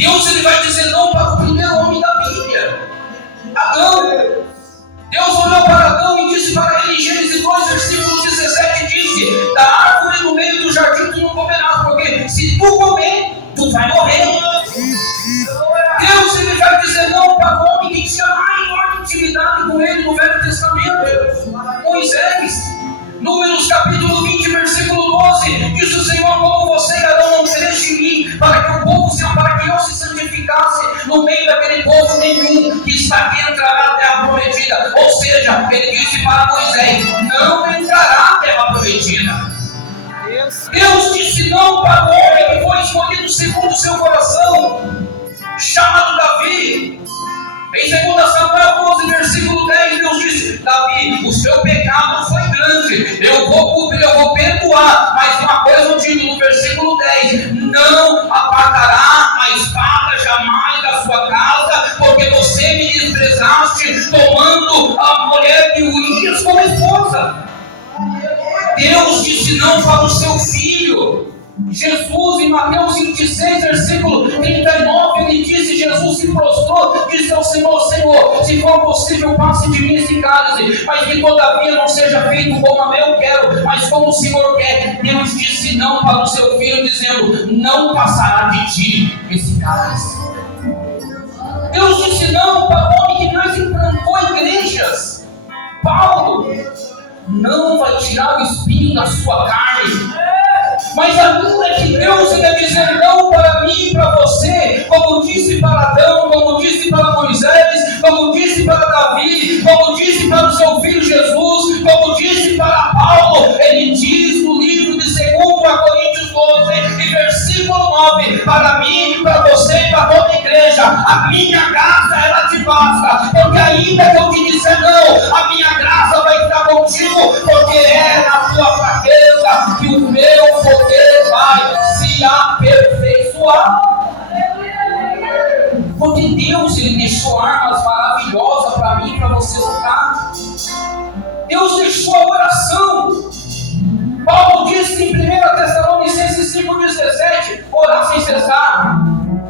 Deus ele vai dizer não para o primeiro homem da Bíblia, Adão. Deus olhou para Adão e disse para ele em Gênesis 2, versículo 17, disse: da árvore no meio do jardim tu não comerás, porque se tu comer, tu vai morrer. Deus ele vai dizer não para o homem que tinha maior intimidade com ele no Velho Testamento, Moisés. Números capítulo 20, versículo 12, diz o Senhor: como você e Adão não creste em mim, para que o povo para que eu se santificasse no meio daquele povo, nenhum que está aqui entrará na terra prometida. Ou seja, ele disse para Moisés: não entrará na terra prometida. Deus disse não para o homem que foi escolhido segundo o seu coração, chamado Davi. Em 2 Samuel 12, versículo 10, Deus disse: Davi, o seu pecado foi grande, eu vou cobrir, eu vou perdoar, mas uma coisa eu digo no versículo 10: não apartará a espada jamais da sua casa, porque você me desprezaste, tomando a mulher de Urias como esposa. Deus disse não para o seu filho. Jesus, em Mateus 26, versículo 39, ele disse: Jesus se prostrou, disse ao Senhor: Senhor, se for possível, passe de mim esse cálice, mas que todavia não seja feito como eu quero, mas como o Senhor quer. Deus disse não para o seu filho, dizendo: não passará de ti esse cálice. Deus disse não para o homem que mais implantou igrejas, Paulo: não vai tirar o espinho da sua carne. Mas a minha é que Deus vai dizer não para mim e para você, como disse para Adão, como disse para Moisés, como disse para Davi, como disse para o seu filho Jesus, como disse para Paulo. Ele diz no livro de 2 Coríntios 12, e versículo 9: para mim, para você e para toda a igreja, a minha graça ela te basta, porque ainda que eu te disser não, a minha graça vai estar contigo, porque é na tua fraqueza que o meu poder vai se aperfeiçoar. Porque Deus ele deixou armas maravilhosas para mim e para você lutar. Deus deixou a oração. Paulo disse em 1 Tessalonicenses 5,17: orar sem cessar,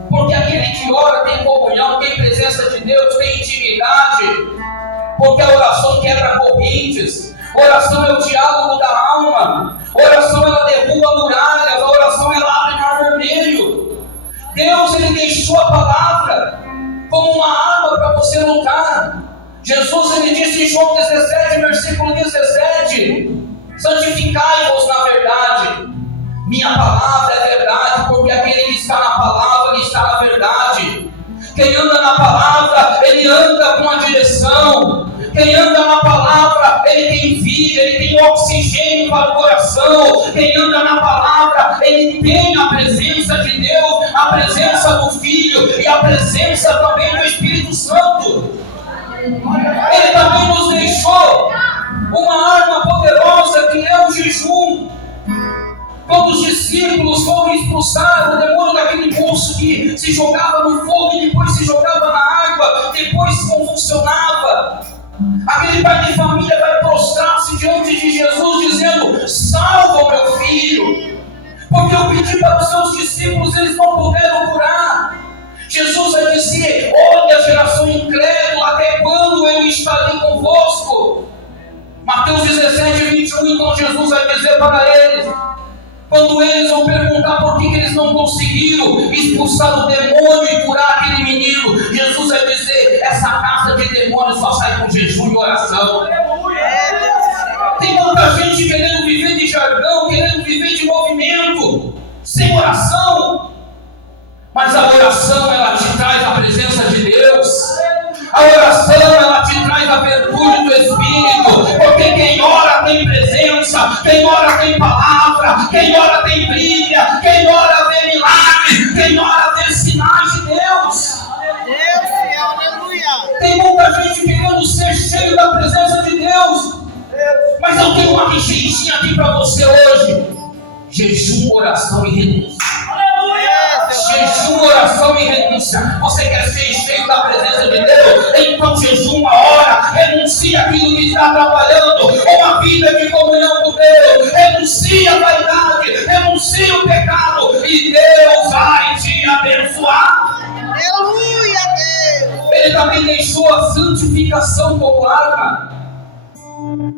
porque aquele que ora tem comunhão, tem presença de Deus, tem intimidade, porque a oração quebra correntes. Oração é o diálogo da alma. Oração ela derruba muralhas. A oração ela abre mar vermelho. Deus ele deixou a palavra como uma arma para você lutar. Jesus ele disse em João 17, versículo 17: santificai-vos na verdade. Minha palavra é verdade, porque aquele que está na palavra ele está na verdade. Quem anda na palavra ele anda com a direção. Quem anda na palavra, ele tem vida, ele tem oxigênio para o coração. Quem anda na palavra, ele tem a presença de Deus, a presença do Filho e a presença também do Espírito Santo. Ele também nos deixou uma arma poderosa que é o jejum. Quando os discípulos foram expulsar o demônio daquele moço que se jogava no fogo e depois se jogava na água, depois convulsionava, aquele pai de família vai prostrar-se diante de Jesus dizendo: salva o meu filho, porque eu pedi para os seus discípulos, eles não puderam curar. Jesus vai dizer: olha a geração incrédula, até quando eu estarei convosco? Mateus 17, 21, então Jesus vai dizer para eles, quando eles vão perguntar por que eles não conseguiram expulsar o demônio e curar aquele menino, Jesus vai dizer: essa casa de demônios só sai com jejum e oração. Tem muita gente querendo viver de jargão, querendo viver de movimento, sem oração. Mas a oração ela te traz a presença de Deus. A oração ela te traz a virtude do Espírito, porque quem ora tem presença, quem ora tem palavra, quem ora tem brilha, quem ora vê milagres, quem ora vê sinais de Deus. Tem muita gente querendo ser cheio da presença de Deus, mas eu tenho uma receitinha aqui para você hoje: jejum, oração e renúncia. Jejum, oração e renúncia. Você quer ser cheio da presença de Deus? Então jejuma, ora, renuncia aquilo que está atrapalhando uma vida de comunhão com Deus. Renuncia a vaidade, renuncia o pecado, e Deus vai te abençoar. Aleluia, Deus. Ele também deixou a santificação como arma.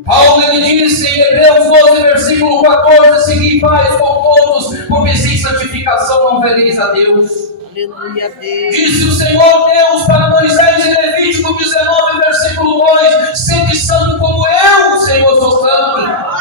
Paulo ele disse em Hebreus 12, versículo 14: segui paz com todos, porque sem santificação não vereis a Deus. Aleluia, Deus. Disse o Senhor Deus para Moisés em Levítico 19, versículo 2: sede santo como eu, Senhor, sou santo.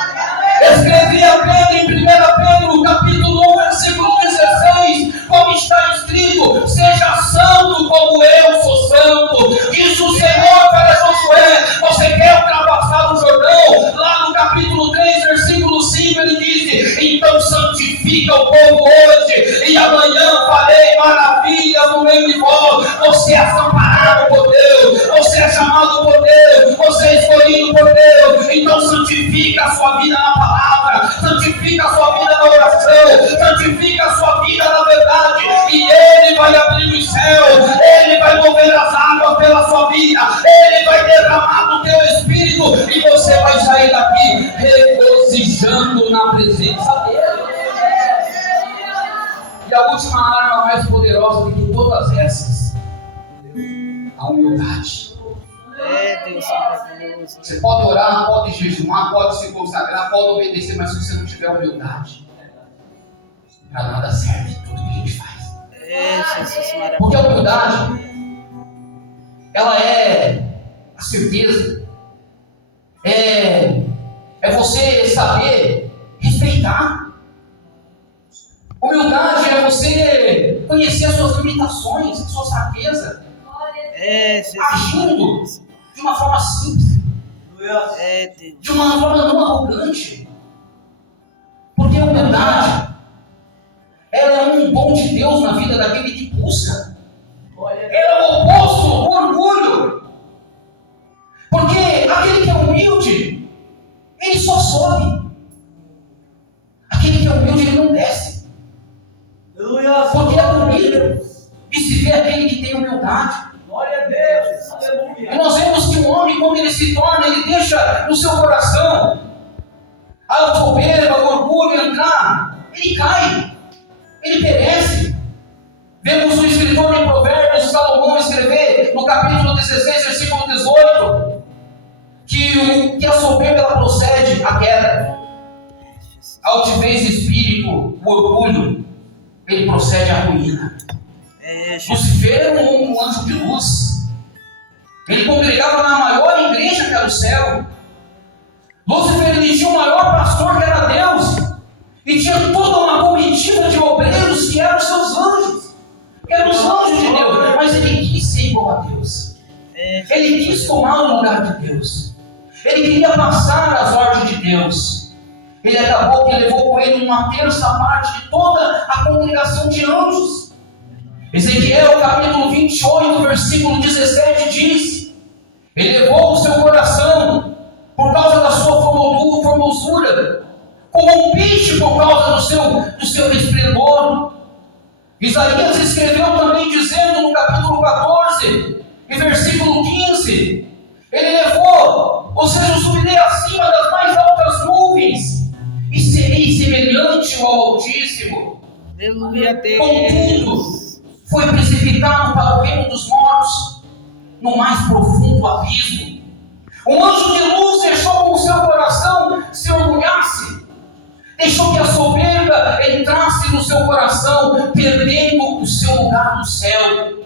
Escrevi a Pedro em 1 Pedro, capítulo 1, versículo 16, como está escrito: seja santo como eu sou santo. Disse o Senhor para Josué: você quer ultrapassar o Jordão? Lá no capítulo 3, versículo 5, ele disse: então santifica o povo hoje, e amanhã farei maravilhas no meio de vós. Você é separado por Deus, você é chamado por Deus, você é escolhido por Deus. Então santifica a sua vida na palavra, santifica a sua vida na oração, santifica a sua vida na verdade, e Ele vai abrir os céus, Ele vai mover as águas pela sua vida, Ele vai derramar do teu espírito, e você vai sair daqui regozijando na presença dEle. E a última arma mais poderosa do que todas essas, a humildade. É, Deus maravilhoso. Você pode orar, pode jejuar, pode se consagrar, pode obedecer, mas se você não tiver humildade, para nada serve tudo que a gente faz. É, Jesus maravilhoso. Porque a humildade, ela é a certeza, é você saber respeitar. Humildade é você conhecer as suas limitações, as suas fraquezas, agindo de uma forma simples, de uma forma não arrogante. Porque a humildade, ela é um dom de Deus na vida daquele que busca. Ela é o oposto do orgulho. Porque aquele que é humilde, ele só sobe. Aquele que é humilde, ele não desce. Porque é bonito de se ver aquele que tem humildade. Glória a Deus, aleluia. E nós vemos que o homem, quando ele se torna, ele deixa no seu coração a soberba, o orgulho entrar, ele cai, ele perece. Vemos o escritor de Provérbios, Salomão, escrever no capítulo 16, versículo 18, que a soberba ela procede à queda, a altivez de espírito, o orgulho, ele procede à ruína. Lucifer era um anjo de luz. Ele congregava na maior igreja que era o céu. Lúcifer ele tinha o maior pastor que era Deus. E tinha toda uma comitiva de obreiros que eram seus anjos. Que eram os anjos de Deus. Mas ele quis ser igual a Deus. Ele quis tomar o lugar de Deus. Ele queria passar as ordens de Deus. Ele acabou que levou com ele uma terça parte de toda a congregação de anjos. Ezequiel capítulo 28, versículo 17 diz: ele levou o seu coração por causa da sua formosura, como um peixe por causa do seu esplendor. Isaías escreveu também dizendo no capítulo 14 e versículo 15: ele levou, ou seja, eu subirei acima das mais altas nuvens e serei semelhante ao Altíssimo. Aleluia, Deus. Contudo, foi precipitado para o reino dos mortos, no mais profundo abismo. Um anjo de luz deixou com o seu coração se orgulhasse, deixou que a soberba entrasse no seu coração, perdendo o seu lugar no céu.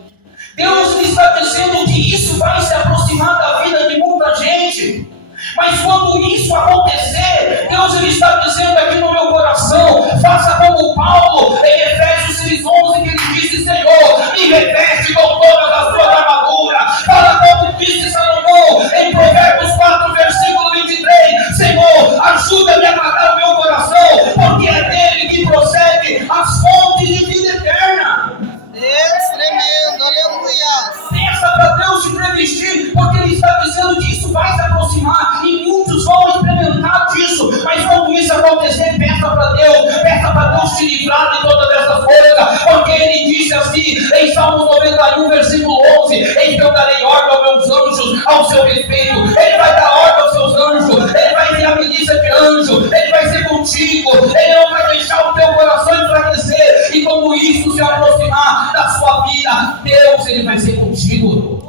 Deus lhe está dizendo que isso vai se aproximar da vida de muita gente. Mas quando isso acontecer, Deus ele está dizendo aqui no meu coração: faça como Paulo em Efésios 6:11, que ele disse: Senhor, me reveste com todas as tuas armaduras. Fala como disse Salomão em Provérbios 4, versículo 23: Senhor, ajuda-me a guardar o meu coração, porque é dele que procede as fontes de vida eterna. Deus tremendo, aleluia. Peça para Deus te revestir, porque Ele está dizendo que isso vai se aproximar e muitos vão experimentar disso. Mas quando isso acontecer, peça para Deus te livrar de todas essas coisas, porque Ele diz disse assim, em Salmos 91, versículo 11, em que eu darei ordem aos meus anjos ao seu respeito. Ele vai dar ordem aos seus anjos, ele vai enviar milícia de anjo, ele vai ser contigo, ele não vai deixar o teu coração enfraquecer, e como isso se aproximar da sua vida, Deus, ele vai ser contigo.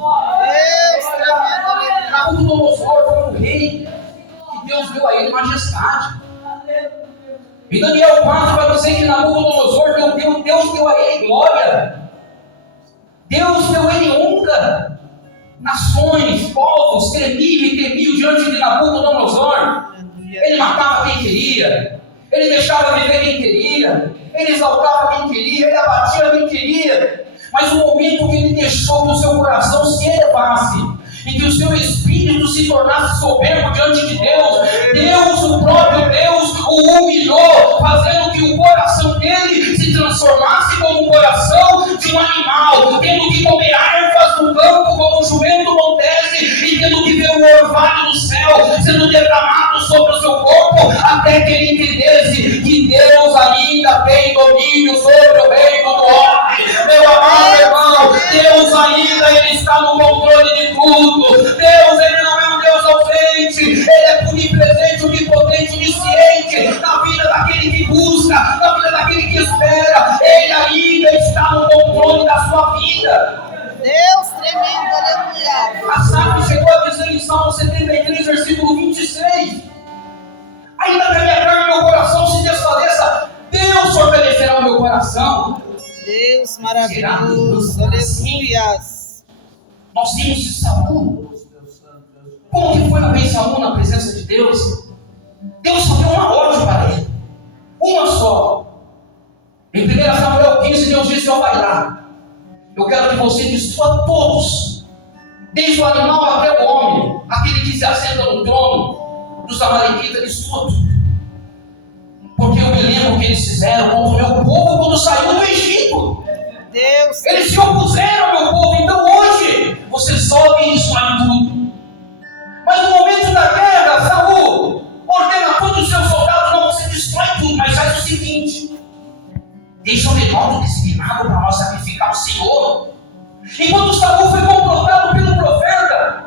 Nabucodonosor foi um rei que Deus deu a ele majestade. Em Daniel 4 vai dizer que Nabucodonosor, Deus deu a ele glória. Deus deu a ele honra. Nações, povos tremiam e temiam diante de Nabucodonosor. Ele matava quem queria, ele deixava viver quem queria, ele exaltava quem queria, ele abatia quem queria. Mas o momento que ele deixou que o seu coração se elevasse e que o seu espírito se tornasse soberbo diante de Deus, o próprio Deus, o humilhou, fazendo que o coração dele se transformasse como um coração de um animal, tendo que comer ervas no campo como um jumento montese, e tendo que ver o orvalho do céu sendo derramado sobre o seu corpo, até que ele entendesse que Deus ainda tem domínio sobre o reino do homem. Meu amado irmão, Deus ainda ele está no controle de tudo. Deus, ele não é um Deus ausente, ele é onipresente, onipotente, onisciente na vida daquele que busca, na vida daquele que espera. Ele ainda está no controle da sua vida. Deus tremendo, aleluia. Asaf chegou a dizer em Salmo 73, versículo 26: ainda que a minha carne e meu coração se desfaleça, Deus fortalecerá o meu coração. Deus maravilhoso, aleluia. Nós vimos de Saul. Como que foi o rei Saul na presença de Deus? Deus só deu uma ordem para ele, uma só. Em 1 Samuel 15, Deus disse: ó, vai lá, eu quero que você destrua todos, desde o animal até o homem, aquele que se assenta no trono dos amalequitas, destrua tudo. Porque eu me lembro que eles fizeram contra o meu povo quando saiu do Egito. Deus. Eles se opuseram ao meu povo. Então hoje você sobe e destrói tudo. Mas no momento da guerra, Saul ordena a todos os seus soldados: não, você destrói tudo, mas faz o seguinte: deixa o melhor designado para nós sacrificar o Senhor. E quando Saul foi confrontado pelo profeta,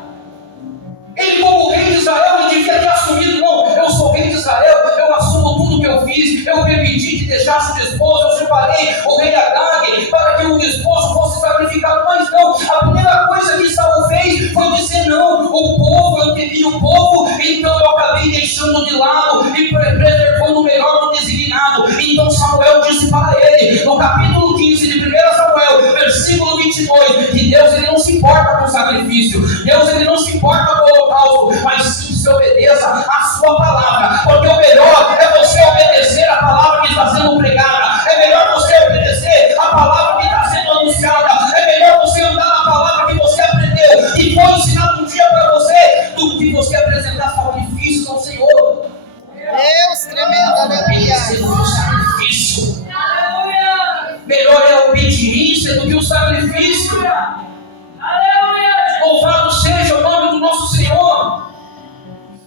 ele, como rei de Israel, ele devia ter assumido: não, eu sou rei de Israel, eu assumo tudo que eu fiz, eu permiti que deixasse o despojo, eu separei o rei Agag para que o despojo fosse sacrificado. Mas não, a primeira coisa que Saul fez foi dizer: não, o povo, eu temi o povo, então eu acabei deixando de lado e preservando o melhor do designado. Então Samuel disse para ele, no capítulo 15 de 1 Samuel, versículo 22, que Deus, ele não se importa com o sacrifício, Deus, ele não se importa com o holocausto, mas sim se obedeça a sua palavra, porque o melhor é você obedecer a palavra que está sendo pregada, é melhor você obedecer a palavra que está sendo anunciada, é melhor você andar na palavra que você aprendeu e foi ensinado um dia para você, do que você apresentar sacrifícios ao Senhor. Deus tremendo, aleluia. O sacrifício. Melhor é a obediência do que o sacrifício. Louvado seja o nome do nosso Senhor.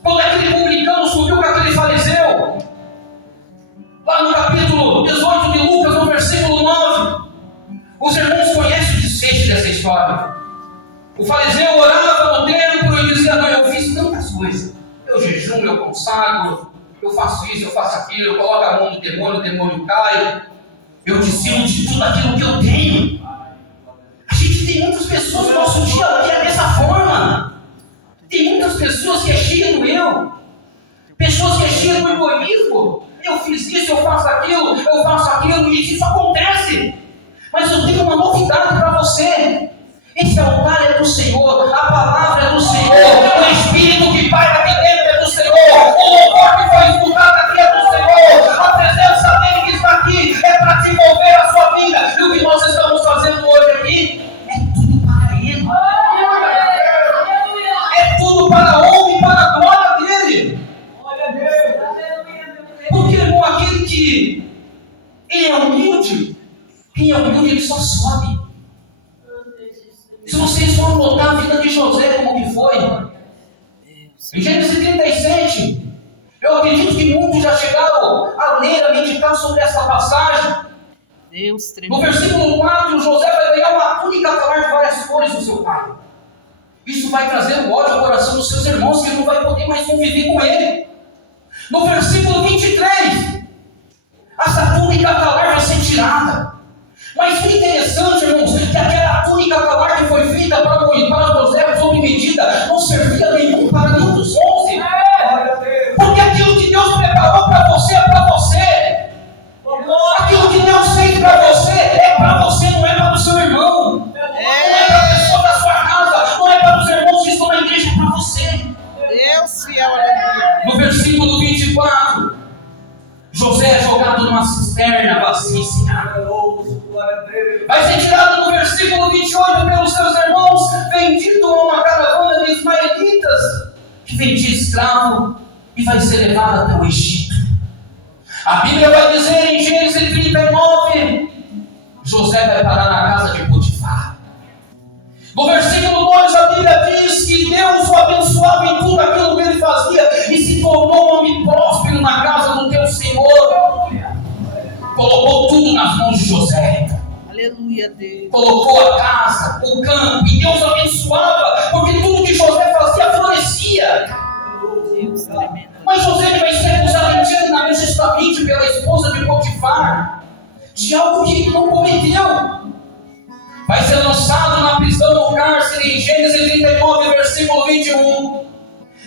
Quando aquele publicano subiu com aquele fariseu, lá no capítulo 18 de Lucas, no versículo 9, os irmãos conhecem o desfecho dessa história. O fariseu orava no templo e dizia: não, eu fiz tantas coisas, eu jejuo, eu consagro, eu faço isso, eu faço aquilo, eu coloco a mão no demônio, o demônio cai, eu dizimo de tudo aquilo que eu tenho. A gente tem muitas pessoas no nosso dia a dia dessa forma. Tem muitas pessoas que é cheia do eu, pessoas que é cheia do egoísmo. Eu fiz isso, eu faço aquilo, e isso acontece. Mas eu tenho uma novidade para você: esse altar é do Senhor, a palavra é do Senhor, o Espírito que paira aqui dentro é do Senhor, o louvor que foi escutado aqui é do Senhor, a presença dele que está aqui é para desenvolver a sua vida. E o que nós estamos fazendo hoje aqui é tudo para Ele, é tudo para a honra e para a glória dele. Porque, irmão, aquele que ele é humilde, quem é humilde ele só sobe. Se vocês forem notar a vida de José como que foi, em Gênesis 37, eu acredito que muitos já chegaram a ler, a meditar sobre essa passagem. Deus No tremendo. versículo 4, José vai ganhar uma túnica talar de várias cores do seu pai. Isso vai trazer o ódio ao coração dos seus irmãos, que não vai poder mais conviver com ele. No versículo 23, essa túnica talar vai ser tirada. Mas o interessante, irmãos, que aquela túnica talar que foi feita para José sob medida não servia para nenhum dos 11. Porque aquilo que Deus preparou para você é para você. Aquilo que Deus fez para você é para você, não é para o seu irmão. Não é para a pessoa da sua casa, não é para os irmãos que estão na igreja, é para você. Deus fiel, aleluia. No versículo 24, José é jogado numa cisterna vazia e sem água. Vai ser tirado no versículo 28 pelos seus irmãos, vendido a uma caravana de ismaelitas, que vendia escravo, e vai ser levado até o Egito. A Bíblia vai dizer em Gênesis 39, José vai parar na casa de Potifar. No versículo 2 a Bíblia diz que Deus o abençoava em tudo aquilo que ele fazia e se tornou um homem próspero na casa do teu Senhor. Colocou tudo nas mãos de José. Aleluia, Deus. Colocou a casa, o campo, e Deus abençoava, porque tudo que José fazia florescia. Deus tremendo. Mas José vai ser acusado internamente justamente pela esposa de Potifar de algo que ele não cometeu. Vai ser lançado na prisão no cárcere em Gênesis 39, versículo 21.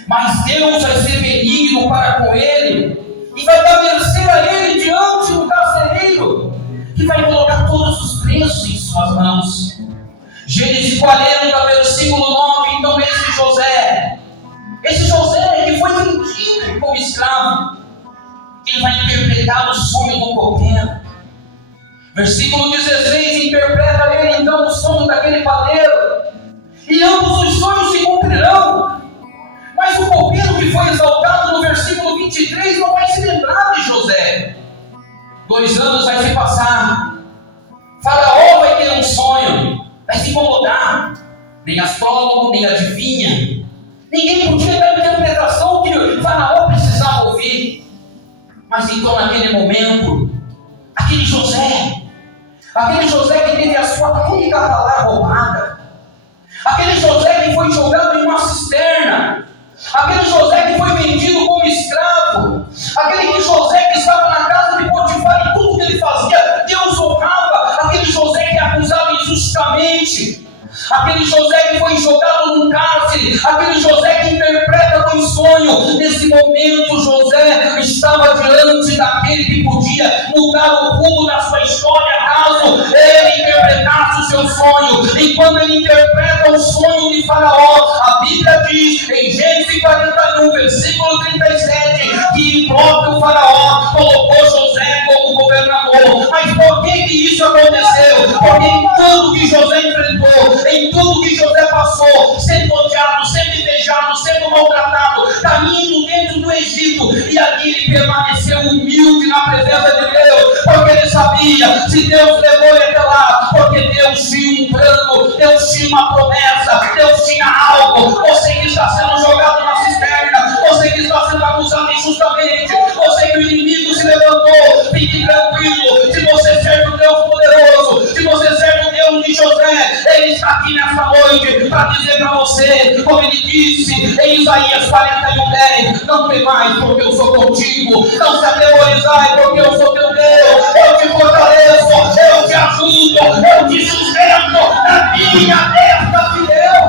Mas Deus vai ser benigno para com ele e vai dar mercê a ele diante do carcereiro, que vai colocar todos os presos em suas mãos. Gênesis 40, versículo 9. Então esse José que foi vendido como escravo, ele vai interpretar o sonho do copeiro. Versículo 16, interpreta ele então o sonho daquele padeiro, e ambos os sonhos se cumprirão. Mas o copeiro que foi exaltado no versículo 23 não vai se lembrar de José. 2 anos vai se passar, Faraó vai ter um sonho, vai se incomodar. Nem astrólogo, nem adivinha, ninguém podia dar a interpretação que o Faraó precisava ouvir. Mas então naquele momento, aquele José que teve a sua túnica talar roubada, aquele José que foi jogado em uma cisterna, aquele José que foi vendido como escravo, aquele José que estava na casa de Potifar e tudo que ele fazia, Deus honrava, aquele José que é acusado injustamente, aquele José que foi jogado num cárcere, aquele José que interpreta um sonho. Nesse momento José estava diante daquele que podia mudar o rumo da sua história caso ele interpretasse o seu sonho. E quando ele interpreta o sonho de Faraó, a Bíblia diz em Gênesis 41, versículo 37, que o próprio Faraó colocou José como governador. Mas por que isso aconteceu? Porque em tudo que José enfrentou, em tudo que José passou, sendo odiado, sendo invejado, sendo maltratado, caminhando dentro do Egito, e ali ele permaneceu humilde na presença de Deus, porque ele sabia, se Deus levou ele até lá, porque Deus tinha um plano, Deus tinha uma promessa, Deus tinha algo. Você que está sendo jogado na cisterna, você que está sendo acusado injustamente, você que o inimigo se levantou, fique tranquilo. Se você serve o Deus poderoso, se você serve o Deus de José, ele está aqui nesta noite para dizer para você, como ele disse em Isaías 41:10, não temais porque eu sou contigo, não se atemorizai porque eu sou teu Deus, eu te fortaleço, eu te ajudo, eu te sustento na minha destra fiel.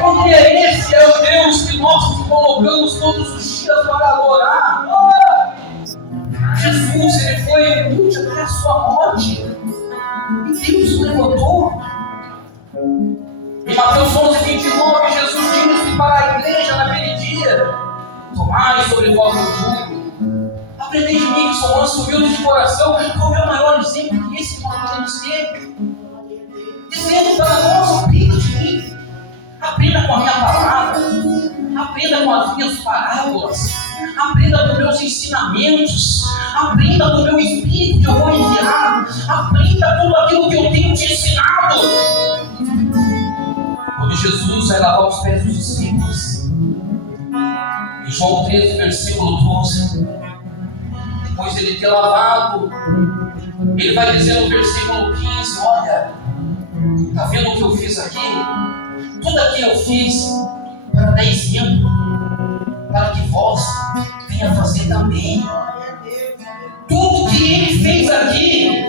Porque esse é o Deus que nós te colocamos todos os dias para adorar. Jesus, ele foi humilde até a sua morte, e Deus o levantou. Em Mateus 11:29, Jesus disse para a igreja naquele dia: tomai sobre vós o jugo, aprendei de mim que sou manso e humilde de coração. Qual é o maior exemplo que esse que nós podemos ter? Dizendo para nós: aprenda de mim, aprenda com a minha palavra, aprenda com as minhas parábolas, aprenda dos meus ensinamentos, aprenda do meu Espírito que eu vou enviar, aprenda tudo aquilo que eu tenho te ensinado. Quando Jesus vai lavar os pés dos discípulos, em João 13, versículo 12, depois de ele ter lavado Ele vai dizer no versículo 15, olha, está vendo o que eu fiz aqui? Tudo aqui eu fiz para dar exemplo, para que vós venha fazer também. Tudo que ele fez aqui,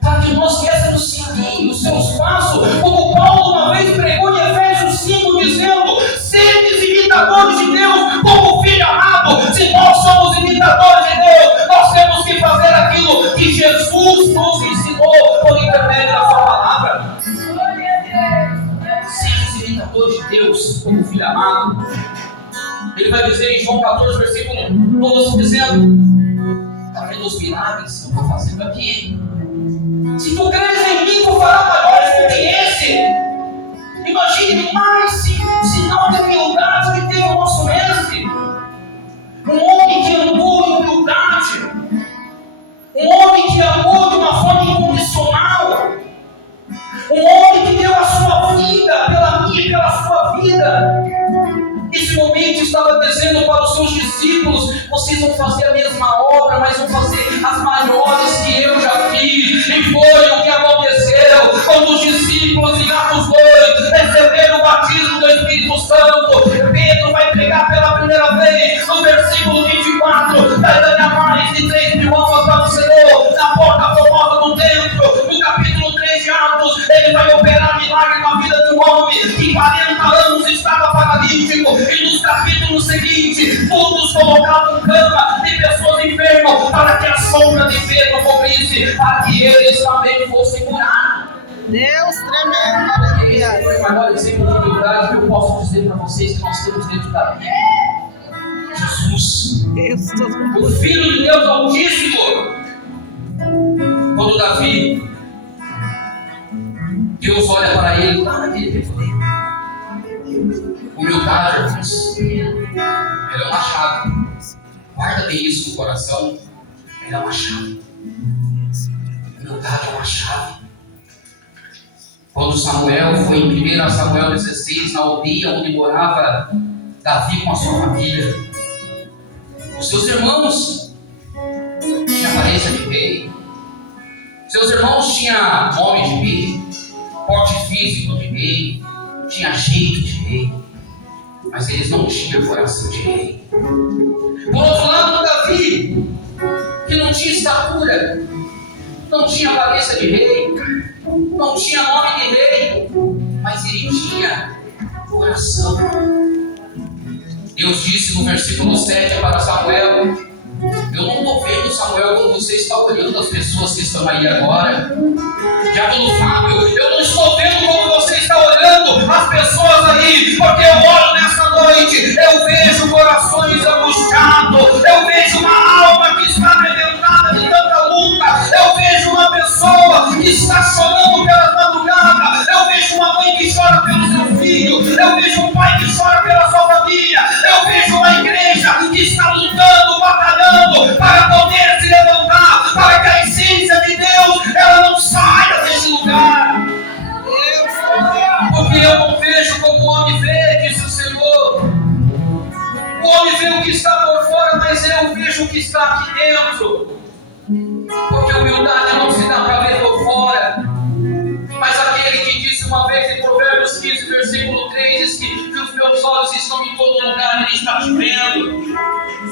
para que nós viéssemos seguir os seus passos, como Paulo uma vez pregou em Efésios 5, dizendo: sedes imitadores de Deus, como filho amado. Se nós somos imitadores de Deus, nós temos que fazer aquilo que Jesus nos ensinou por intermédio da sua palavra. Sedes imitadores de Deus, como filho amado. Ele vai dizer em João 14, versículo 12, dizendo: está vendo os milagres que eu estou fazendo aqui? Se tu creres em mim, tu farás maiores do que esse. Imagine mais sinal de humildade que teve o nosso mestre. Um homem que andou em humildade. Um homem que amou de uma forma incondicional. Um homem que deu a sua vida pela minha e pela sua vida. Nesse momento estava dizendo para os seus discípulos: vocês vão fazer a mesma obra, mas vão fazer as maiores que eu já fiz. E foi o que aconteceu quando os discípulos em Atos 2 receberam o batismo do Espírito Santo. Pedro vai pregar pela primeira vez no versículo 24: daí mais de 3 mil almas para o Senhor, na porta famosa do templo. No capítulo 3 de Atos, ele vai operar milagre na vida de um homem que 40 anos estava paralítico. E nos capítulos seguintes, todos colocavam cama de pessoas enfermas, para que a sombra de Pedro cobrisse, para que eles também fossem curados. Deus tremendo, aleluia. Foi o maior exemplo de humildade que eu posso dizer para vocês que nós temos dentro da Bíblia. Jesus, Deus todo. o Filho de Deus Altíssimo. Quando Davi, Deus olha para ele lá naquele perfeito. Humildade, irmãos, ela é uma chave. Guarda bem isso no coração. Ela é uma chave. Humildade é uma chave. Quando Samuel foi em 1 Samuel 16, na aldeia onde morava Davi com a sua família, os seus irmãos tinham aparência de rei. Seus irmãos tinham nome de rei, porte físico de rei, tinha jeito de rei, mas eles não tinham coração de rei. Por outro lado, Davi, que não tinha estatura, não tinha aparência de rei, não tinha nome de rei, mas ele tinha coração. Deus disse no versículo 7 para Samuel: eu não estou vendo, Samuel, quando você está olhando as pessoas que estão aí agora. Diácono Fábio, eu não estou vendo como você está olhando as pessoas aí, porque eu olho nessa noite, eu vejo corações angustiados, eu vejo uma alma que está arrebentada de tanta luta, eu vejo uma pessoa que está chorando pelas madrugadas, eu vejo uma mãe que chora pelo seu filho, eu vejo um pai que chora pela sua família, eu vejo uma igreja que está lutando, batalhando para poder se levantar, para que a essência de Deus ela não saia desse lugar. Porque eu não vejo como o homem vê, disse o Senhor. O homem vê o que está por fora, mas eu vejo o que está aqui dentro. Porque humildade não se dá para ver por fora. Mas aquele que disse uma vez em Provérbios 15, versículo 3, diz que os meus olhos estão em todo lugar, ele está te vendo,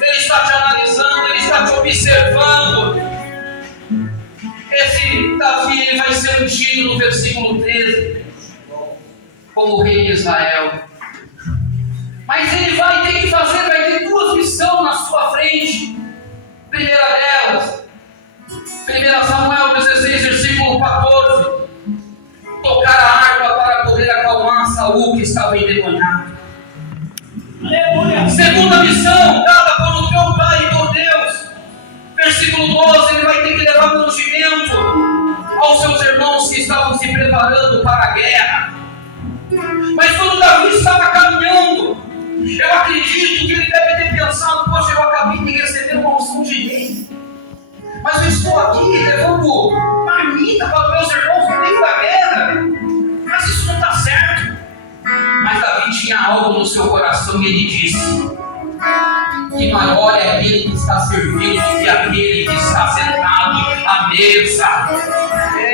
ele está te analisando, ele está te observando. Esse Davi, ele vai ser ungido no versículo 13 como rei de Israel. Mas ele vai ter que fazer, vai ter duas missões na sua frente. Primeira delas, 1 Samuel 16, versículo 14: tocar a harpa para poder acalmar Saul, que estava endemoniado. Segunda missão, dada por o teu pai e por Deus, versículo 12: ele vai ter que levar conhecimento aos seus irmãos que estavam se preparando para a guerra. Mas quando Davi estava caminhando, eu acredito que ele deve ter pensado: poxa, eu acabei de receber uma unção de rei, mas eu estou aqui levando marmita para os meus irmãos no meio da guerra, mas isso não está certo. Mas Davi tinha algo no seu coração e ele disse: que maior é aquele que está servindo do que aquele que está sentado a mesa.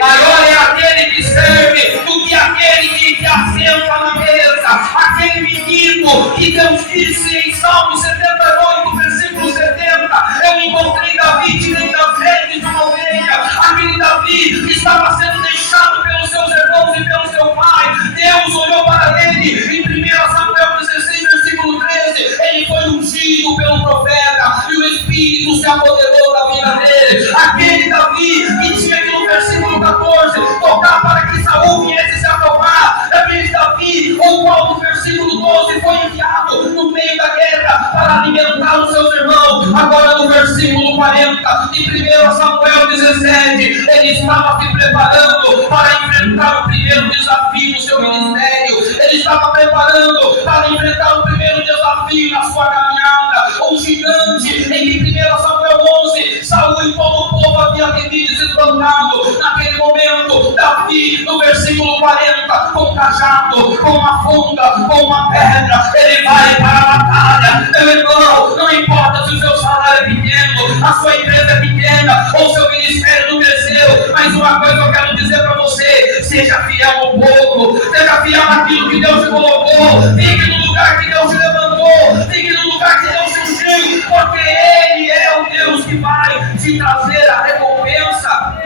Maior é aquele que serve do que aquele que assenta na mesa. Aquele menino que Deus disse em Salmo 78, versículo 70, eu encontrei Davi tirei das redes de uma ovelha. Aquele Davi que estava sendo deixado pelos seus irmãos e pelo seu pai. Deus olhou para ele em 1 Samuel 16, versículo 13. Ele foi ungido pelo profeta e o Espírito se apoderou da vida dele. Aquele Davi que tinha aqui no versículo 14 tocar para que Saul viesse se acalmar. Aquele Davi, o qual no versículo 12 foi enviado no meio da guerra para alimentar os seus irmãos. Agora no versículo 40 de 1 Samuel 17, ele estava se preparando para enfrentar o primeiro desafio do seu ministério. Ele estava preparando para enfrentar o primeiro desafio na sua caminhada. Um gigante em 1 Samuel 11, Saul e todo o povo havia temido e se espantado. Naquele momento, Davi, no versículo 40, com um cajado, com uma funda, com uma pedra, ele vai para a batalha. Meu irmão, não importa se o seu salário é pequeno, a sua empresa é pequena, ou seu ministério não cresceu, mas uma coisa eu quero dizer para você: seja fiel ao pouco, seja fiel naquilo que Deus te colocou, fique no lugar que Deus te levantou, fique no lugar que Deus te ungiu, porque Ele é o Deus que vai te trazer a recompensa.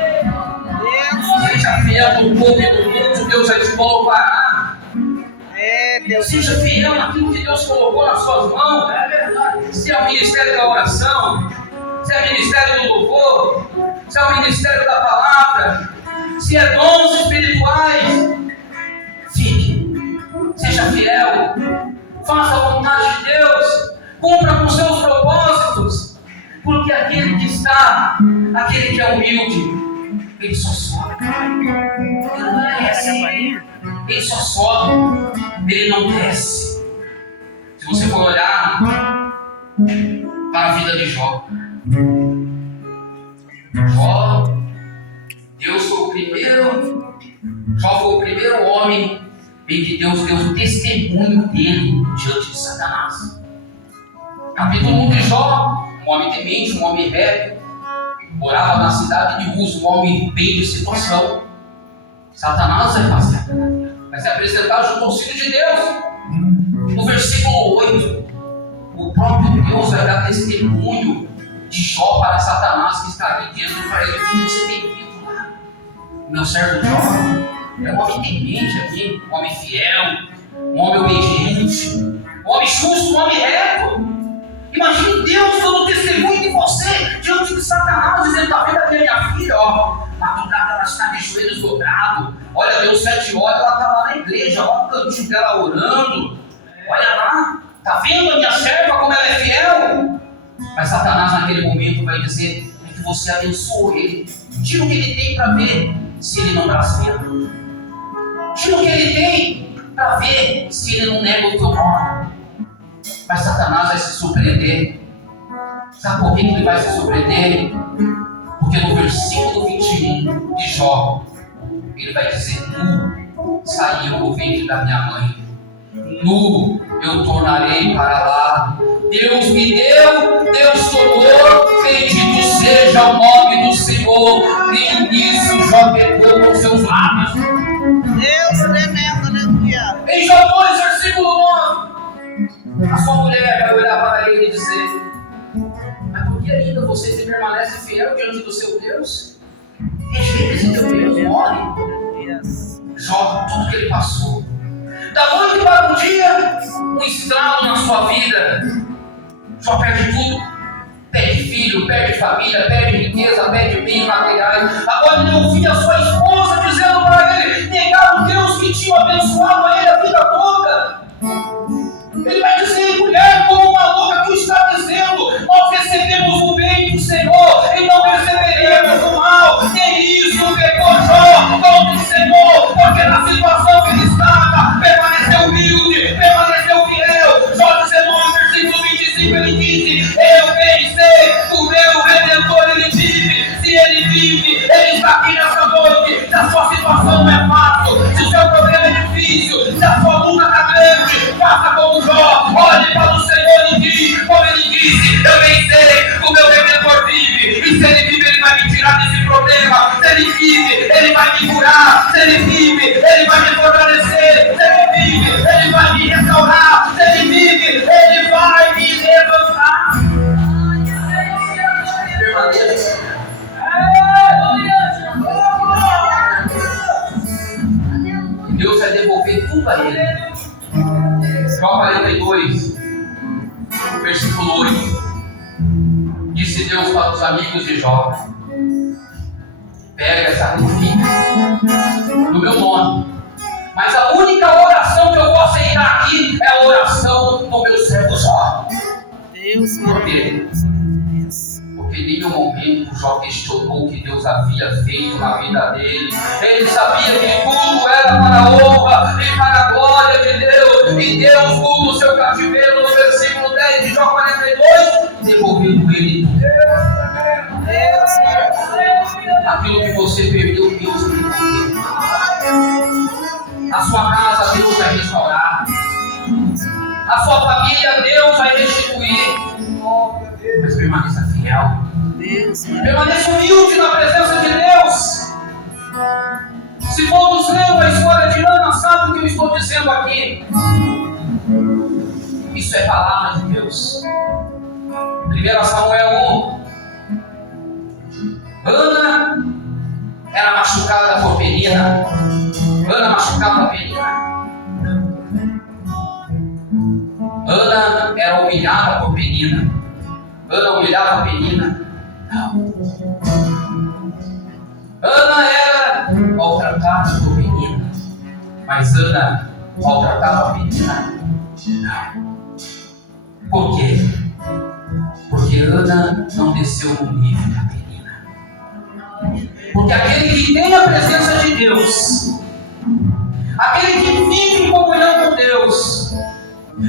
Seja fiel no pouco e no muito, Deus vai te colocar. Seja fiel naquilo que Deus colocou nas suas mãos. Se é o ministério da oração, se é o ministério do louvor, se é o ministério da palavra, se é dons espirituais, fique, seja fiel, faça a vontade de Deus, cumpra com seus propósitos, porque aquele que está, aquele que é humilde, ele só sobe, ele não desce, ele só sobe, ele não desce. Se você for olhar para a vida de Jó, Deus foi o primeiro, Jó foi o primeiro homem em que Deus deu o testemunho dele diante de Satanás. Capítulo 1 de Jó, um homem temente, um homem reto, morava na cidade de Uz, um homem bem de situação. Satanás vai se apresentar junto aos filhos de Deus. No versículo 8, o próprio Deus vai dar testemunho de Jó para Satanás, que está aqui dizendo para ele: você tem visto lá o meu servo Jó? É um homem temente aqui, um homem fiel, um homem obediente, um homem justo, um homem reto. Imagine Deus dando testemunho de você diante de Satanás, dizendo: está vendo aqui a minha filha, ó, madrugada ela está de joelhos dobrados, olha, deu 7 horas, ela está lá na igreja, olha o cantinho dela orando, olha lá, está vendo a minha serva como ela é fiel? Mas Satanás naquele momento vai dizer: é que você abençoou ele, tira o que ele tem para ver se ele não blasfema, tira o que ele tem para ver se ele não nega o teu nome. Mas Satanás vai se surpreender. Sabe por que ele vai se surpreender? Porque no versículo 21 de Jó, ele vai dizer: nu saiu do ventre da minha mãe, nu eu tornarei para lá. Deus me deu, Deus tomou, bendito seja o nome do Senhor. Nem nisso Jó pecou com seus lábios. Deus tremendo, aleluia. Em Jó 2, versículo 9, a sua mulher vai olhar para ele e dizer: mas por que ainda você se permanece fiel diante do seu Deus? Rejeita esse teu Deus, morre. Jó, tudo que ele passou, da noite para um dia, um estralo na sua vida. Jó perde tudo, perde filho, perde família, perde riqueza, perde bens materiais. Agora ele ouvia a sua esposa dizendo para ele: negar o Deus que tinha abençoado a ele a vida toda. Ele vai dizer: mulher, como uma louca tu está dizendo, nós recebemos o bem do Senhor e não receberemos o mal. Nem isso pecou Jó contra o Senhor, porque na situação que ele estava, permaneceu humilde, permaneceu fiel. Jó 19, versículo 25, ele disse: eu bem sei, o meu Redentor ele vive. Se ele vive, ele está aqui nessa noite. Se a sua situação não é fácil, me curar, se Ele vive, Ele vai me fortalecer, se Ele vive, Ele vai me restaurar, se Ele vive, Ele vai me levantar. Permaneça. Deus vai devolver tudo a Ele. João 42, versículo 8. Disse Deus para os amigos de Jó: pega, sacrifica no meu nome. Mas a única oração que eu posso aceitar aqui é a oração do meu servo Jó. Deus, por quê? Porque em nenhum momento Jó questionou o que Deus havia feito na vida dele. Ele sabia que tudo era para a honra e para a glória de Deus. E Deus muda o seu cativeiro no versículo 10 de Jó 42, devolvendo ele tudo. Aquilo que você perdeu, Deus vai devolver. A sua casa, Deus vai restaurar. A sua família, Deus vai restituir. Mas permaneça fiel. Permaneça humilde na presença de Deus. Se todos lendo a história de Ana, sabe o que eu estou dizendo aqui? Isso é palavra de Deus. 1 Samuel 1. Ana era machucada por Penina. Ana machucava Penina. Ana era humilhada por Penina. Ana humilhava Penina. Não. Ana era maltratada por Penina. Mas Ana maltratava Penina. Não. Por quê? Porque Ana não desceu no nível da Penina. Porque aquele que tem a presença de Deus, aquele que vive em comunhão com Deus,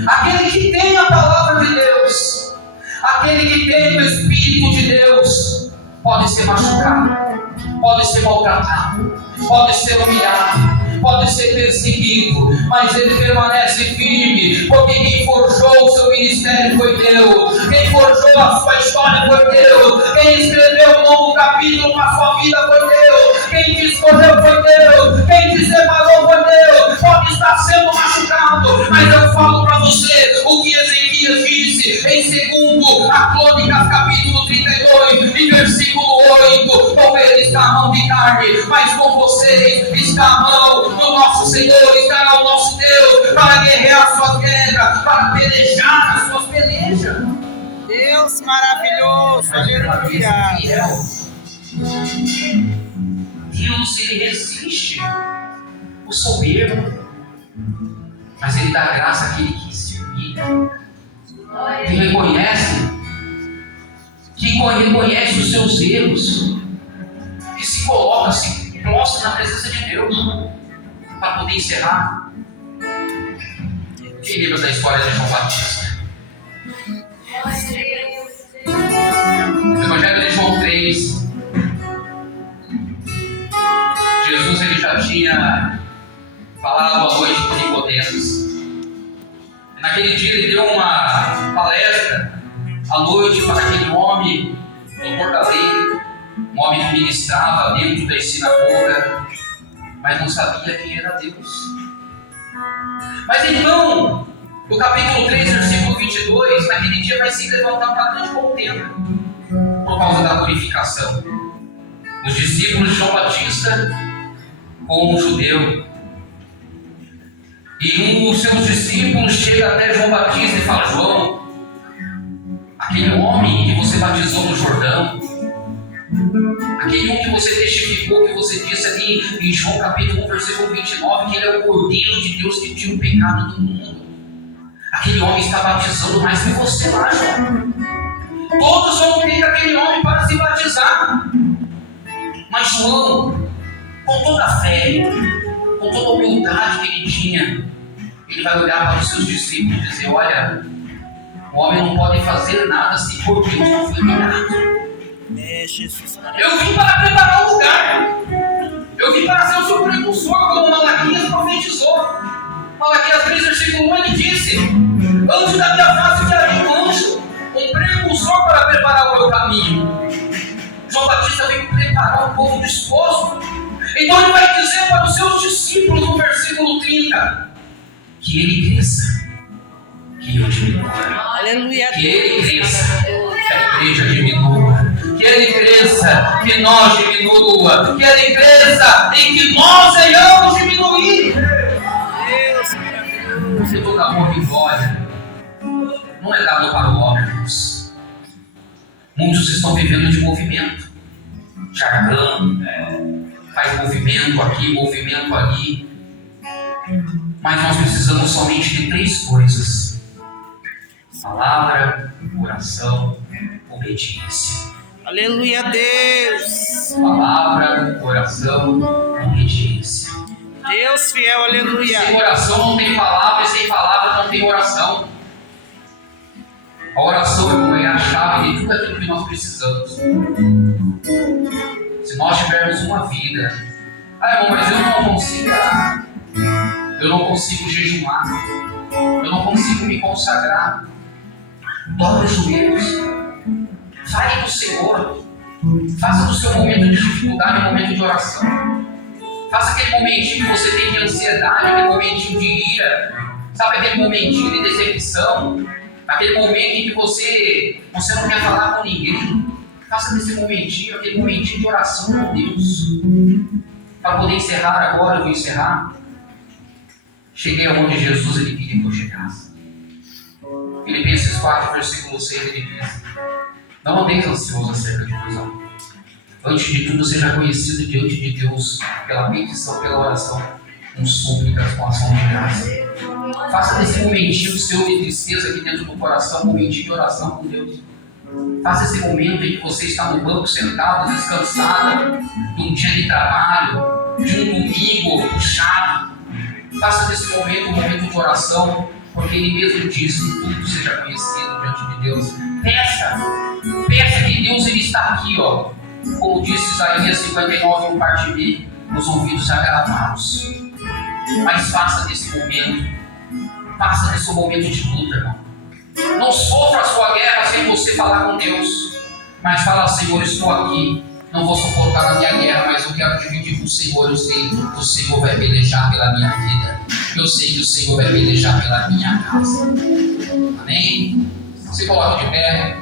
aquele que tem a palavra de Deus, aquele que tem o Espírito de Deus, pode ser machucado, pode ser maltratado, pode ser humilhado, pode ser perseguido, mas ele permanece firme, porque quem forjou o seu ministério foi Deus, quem forjou a sua história foi Deus, quem escreveu um novo capítulo na sua vida foi Deus, quem te escolheu foi Deus, quem te separou foi Deus. Pode estar sendo machucado, mas eu falo para você o que Ezequias disse em 2 a Crônicas capítulo 32 e versículo 8: com ele está a mão de carne, mas com vocês está a mão do nosso Senhor, estará o nosso Deus para guerrear suas guerras, para pelejar as suas pelejas. Deus maravilhoso, aleluia. Deus, ele resiste o soberbo, mas ele dá graça àquele que se humilha, que reconhece os seus erros, que se coloca, se prostra na presença de Deus. Para poder encerrar, quem lembra da história de João Batista? No Evangelho de João 3, Jesus ele já tinha falado à noite com Nicodemos. Naquele dia ele deu uma palestra à noite para aquele homem, doutor da lei, um homem que ministrava dentro da sinagoga, mas não sabia quem era Deus. Mas então, no capítulo 3, versículo 22, naquele dia vai se levantar uma grande contenda por causa da purificação. Os discípulos de João Batista com um judeu. E um dos seus discípulos chega até João Batista e fala: João, aquele homem que você batizou no Jordão, aquele um que você testificou, que você disse ali em João capítulo 1, versículo 29, que ele é o Cordeiro de Deus que tira o pecado do mundo. Aquele homem está batizando mais que você lá, João. Todos vão ter aquele homem para se batizar. Mas João, com toda a fé, com toda a humildade que ele tinha, ele vai olhar para os seus discípulos e dizer: olha, o homem não pode fazer nada se por Deus não foi enganado. Eu vim para preparar o lugar. Eu vim para ser o seu precursor, como Malaquias profetizou. Malaquias 3, versículo 1, ele disse: antes da minha face te havia um anjo, um precursor para preparar o meu caminho. João Batista veio preparar o povo disposto. Então ele vai dizer para os seus discípulos no versículo 30, que ele cresça, que eu diminua. Aleluia. Que ele cresça, que a igreja diminua. Que ele cresça, que nós diminua. Que ele cresça e que nós venhamos diminuir. Deus maravilhoso. Porque todo amor e glória não é dado para o homem, irmãos. Muitos estão vivendo de movimento, jargão, faz movimento aqui, movimento ali. Mas nós precisamos somente de 3 coisas: palavra, oração, obediência. Aleluia, Deus. Palavra, oração, obediência. Deus fiel, aleluia. Sem oração não tem palavra, e sem palavra não tem oração. A oração, irmão, é a chave de tudo aquilo que nós precisamos. Se nós tivermos uma vida, irmão, mas eu não consigo orar, eu não consigo jejuar, eu não consigo me consagrar. Dobre os joelhos, fale com o Senhor, faça do seu momento de dificuldade um momento de oração. Faça aquele momentinho que você tem de ansiedade, aquele momentinho de ira, sabe, aquele momentinho de decepção, aquele momento em que você não quer falar com ninguém. Faça desse momentinho, aquele momentinho de oração com Deus. Para poder encerrar agora, eu vou encerrar. Cheguei aonde Jesus ele queria que eu chegasse. Filipenses 4, versículo 6, ele diz: não andeis ansioso acerca de coisa alguma. Antes de tudo, seja conhecido diante de Deus pela petição, pela oração, com súplicas, com ação de graça. Faça desse momentinho seu de tristeza aqui dentro do coração um momentinho de oração com Deus. Faça esse momento em que você está no banco sentado, descansado, de um dia de trabalho, de um domingo puxado. Faça desse momento um momento de oração, porque Ele mesmo disse que tudo seja conhecido diante de Deus. Peça que Deus ele está aqui, ó. Como disse Isaías 59, parte B, os ouvidos agravados. Mas faça desse momento um momento de luta, irmão. Não sofra a sua guerra sem você falar com Deus, mas fala: Senhor, estou aqui, não vou suportar a minha guerra, mas eu quero dividir com o Senhor. Eu sei que o Senhor vai pelejar pela minha vida, eu sei que o Senhor vai pelejar pela minha casa. Amém? Se coloque de pé.